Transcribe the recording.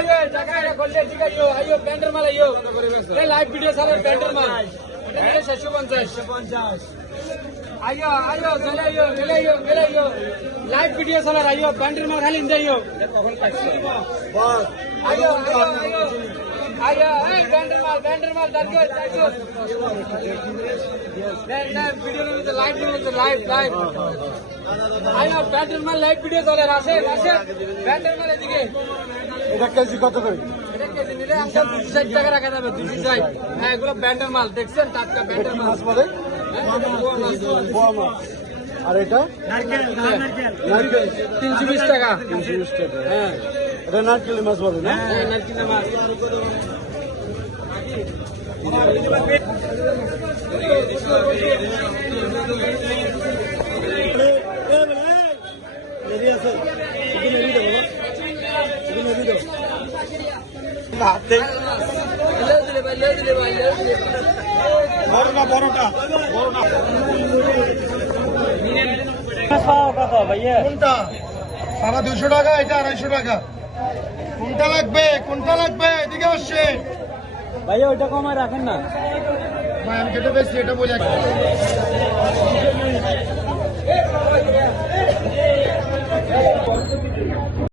आइयो जगह खोलले ठीक आइयो आइयो पेंटर माल आइयो ये लाइव वीडियो सारे पेंटर माल এটা নিলে 750 आइयो आइयो चले आइयो लाइव वीडियो सारे आइयो पेंटर माल खाली जाइयो কখন পাইছো বাস आइयो ए पेंटर माल दाइयो ना वीडियो में लाइव आइयो पेंटर माल लाइव वीडियो চলে আসে पेंटर माल এদিকে এটা কেজি কত করে? এটা কেজি নিলে আমরা 260 টাকা রাখা যাবে 260 হ্যাঁ এগুলো ব্যান্ডের মাল দেখছেন টাটকা ব্যান্ডের মাল মাছ বলে বোয়া মাছ। আর এটা নারকেল 320 টাকা 320 টাকা। হ্যাঁ এটা নারকেল মাছ বলে না? হ্যাঁ নারকেল মাছ বড়টা কত ভাইয়া কোনটা? সারা 200 টাকা, এটা 250 টাকা। কোনটা লাগবে এদিকে আসছে ভাইয়া ওইটা কমায় রাখেন না ভাই, আমি কেটে বেশি এটা বোঝা